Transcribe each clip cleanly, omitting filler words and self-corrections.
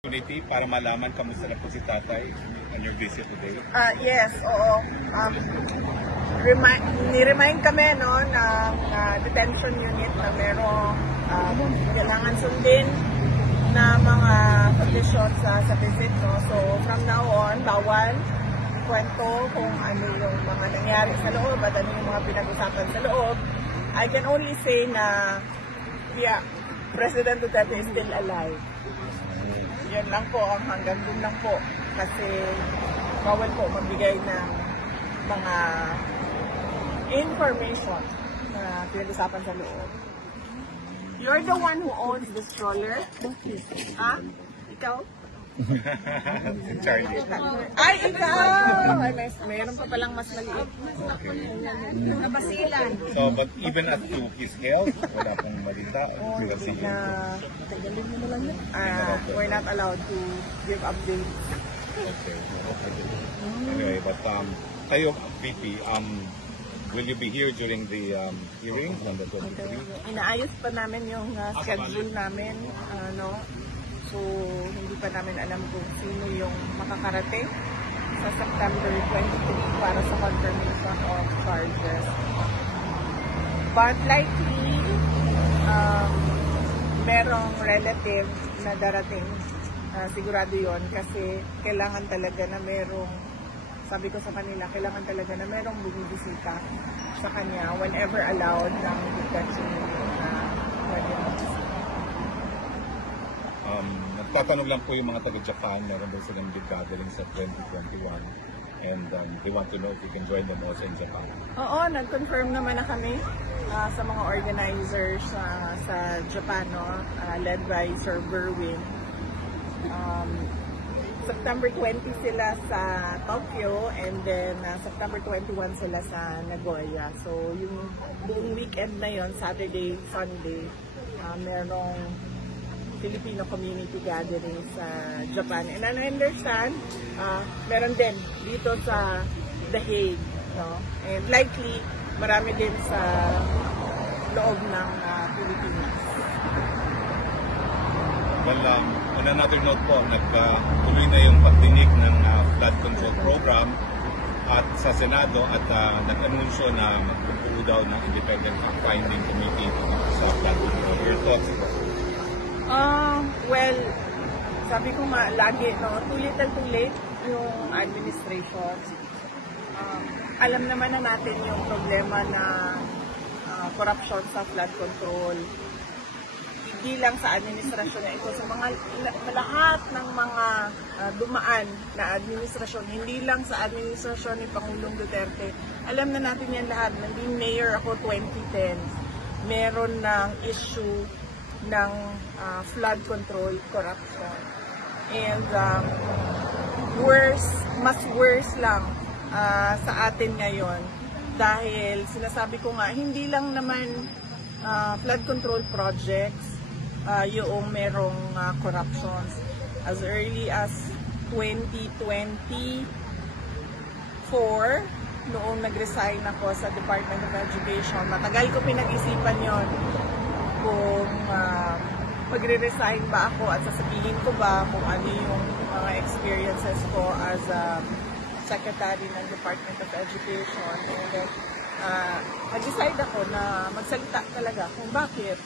Opportunity para malaman kamusta na po si tatay on your visit today? Yes, oo. Ni-remind kami no, ng detention unit na merong kailangan sundin na mga conditions sa visit. No? So from now on, bawal kwento kung ano yung mga nangyari sa loob at ano yung mga pinag-usapan sa loob. I can only say na President Duterte is still alive. Yan lang po, hanggang dun lang po. Kasi bawal po magbigay ng mga information na pinag-usapan sa loob. You're the one who owns the stroller? Ha? Ikaw? Si Charlie. Ay, ikaw! Ay, mayroon pa palang mas maliit. Nabasilan. So, but even at 2 his health, wala pong balita. We're not allowed to give updates. Okay. Anyway, but kayo, VP, will you be here during the hearing on the 23? Inaayos pa namin yung schedule namin, no? So, hindi pa namin alam kung sino yung makakarating sa September 23 para sa confirmation of charges. But likely, merong relative na darating. Sigurado yon kasi kailangan talaga na merong, sabi ko sa kanila, kailangan talaga na merong bumibisita sa kanya whenever allowed ng detention na pwede magbisita. Nagtatanong lang po yung mga taga-Japan, meron daw silang big gathering sa 2021 and they want to know if we can join them also in Japan. Oo, nag-confirm naman na kami sa mga organizers sa Japan, no? Led by Sir Berwin. September 20 sila sa Tokyo and then September 21 sila sa Nagoya. So yung buong weekend na yon, Saturday, Sunday, merong Filipino community gathering sa Japan. And I understand, meron din dito sa The Hague. No? And likely, marami din sa loob ng Pilipinas. Well, on another note po, nagtuloy na yung pagdinig ng flood control program at sa Senado at nag-anunsyo na magpupulo daw ng independent fact-finding committee sa flood control. Your thoughts? Well, sabi ko nga lagi, no, too little too late yung administration. Alam naman na natin yung problema na corruption sa flood control. Hindi lang sa administrasyon na ito, sa mga lahat ng mga dumaan na administrasyon, hindi lang sa administrasyon ni Pangulong Duterte. Alam na natin yan lahat. Naging mayor ako 2010. Meron ng issue ng flood control corruption. And mas worse lang sa atin ngayon dahil sinasabi ko nga, hindi lang naman flood control projects yung merong corruptions. As early as 2024, noong nag-resign ako sa Department of Education, matagal ko pinag-isipan yon kung magre-resign ba ako at sasabihin ko ba kung ano yung mga experiences ko as a secretary ng Department of Education. And then, nag-decide ako na magsalita talaga kung bakit.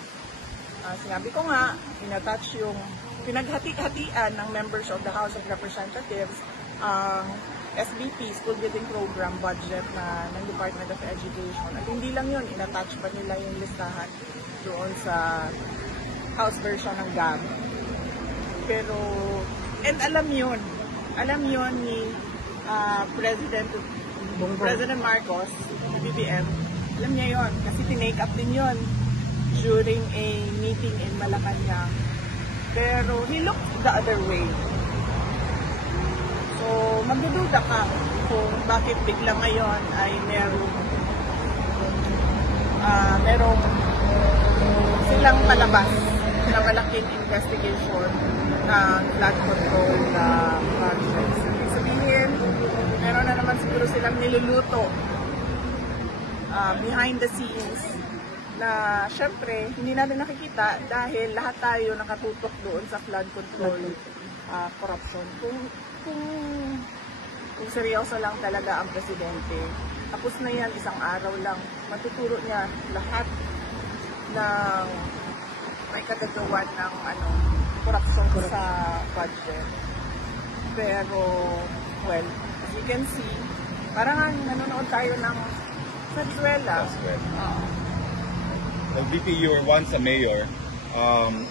Sinabi ko nga, in-attach yung pinaghati-hatian ng members of the House of Representatives ang SBP, School Building Program budget ng Department of Education. At hindi lang yun, in-attach pa nila yung listahan doon sa House version ng GAB. Pero, and alam yun ni President Marcos, BBM, alam niya yun, kasi tinake up din yun during a meeting in Malacanang. Pero, he looked the other way. So, magdududa ka kung bakit bigla ngayon ay merong silang palabas na malaking investigation ng flood control projects. Ibig sabihin, meron na naman siguro silang niluluto behind the scenes na syempre hindi natin nakikita dahil lahat tayo nakatutok doon sa flood control corruption. Kung seryoso lang talaga ang presidente, tapos na yan, isang araw lang, matuturo niya lahat ng may kagagawan ng corruption sa budget. Pero, well, as you can see, parang nanonood tayo ng Venezuela. Well, VP, you were once a mayor,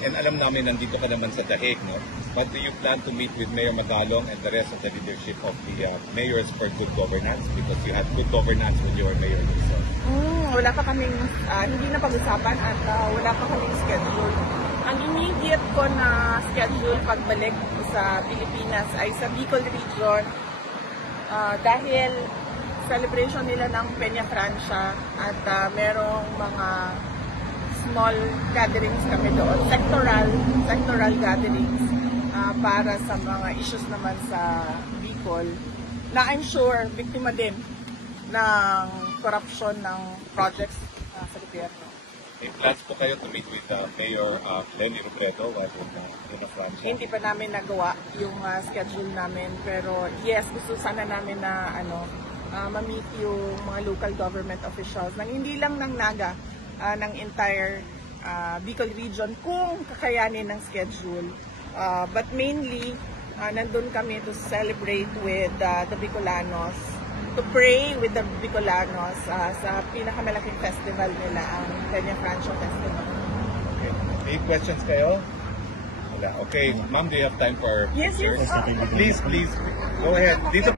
and alam namin nandito ka naman sa Dahig, no? But do you plan to meet with Mayor Magalong and the rest of the leadership of the mayors for good governance? Because you had good governance when you were mayor yourself. Wala pa kaming, hindi na pag-usapan at wala pa kaming schedule. Ang immediate ko na schedule pagbalik sa Pilipinas ay sa Bicol Region dahil celebration nila ng Peña Francia at merong mga small gatherings kami doon, sectoral gatherings para sa mga issues naman sa Bicol na I'm sure biktima din ng corruption ng projects sa gobyerno. May plans po kayo to meet with Mayor Lenny Robredo while in Francia? Hindi pa namin nagawa yung schedule namin, pero yes, gusto sana namin na ma-meet yung mga local government officials ng hindi lang ng Naga, ng entire Bicol region kung kakayanin ng schedule. But mainly, nandun kami to celebrate with the Bicolanos, to pray with the Bicolanos sa pinakamalaking festival nila, ang Peña Francia Festival. Okay. May questions kayo? Wala. Okay, ma'am, do you have time for Yes. Please, go ahead. Dito